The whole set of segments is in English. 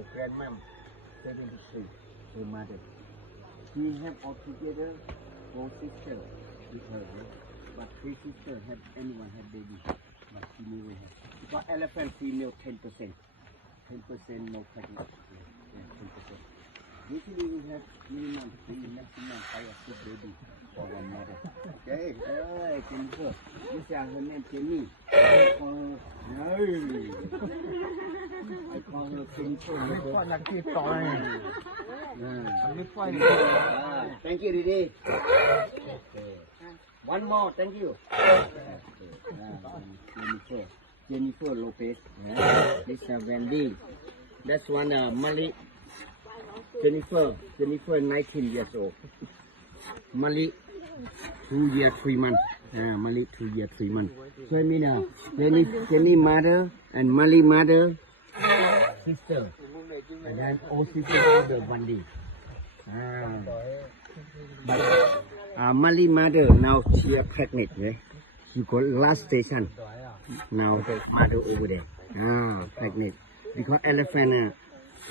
the grandmom, 73, her mother. She have altogether 4 sisters with her, but 3 sisters have anyone have baby, but she never have. Because elephant female 10%, 10% no pregnant, yeah, 10%. Usually we have minimum 3, maximum 5 or 6 baby for one mother. Okay, Jennifer, this is her name Jenny. I call her, no, I call her Jennifer. Thank you, Didi. One more, thank you. Jennifer Lopez. This is Wendy. That's one Malik. Jennifer, 19 years old. Malik, 2 years, 3 months. Malik, 2 years, 3 months. So I mean, Jenny mother and Malik mother, sister. And then all sister mother, Wendy. But Malik mother, now she is pregnant. She got last station. Now mother over there. Pregnant. Because elephant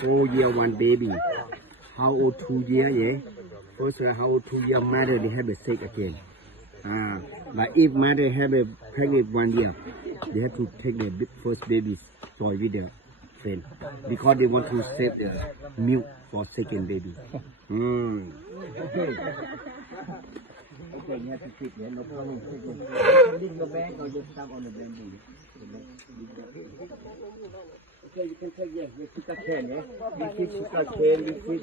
4 year, 1 baby. How old 2 year, yeah? First, how old 2 year mother, they have a sick again. But if mother have a pregnant 1 year, they have to take the first baby joy with the friend. Because they want to save the milk for second baby. Okay. Okay, you have to take it, no problem. Leave your bag or just stop on the bamboo. Okay, you can take, yeah, you sugar cane, yeah? This is sugar cane, this is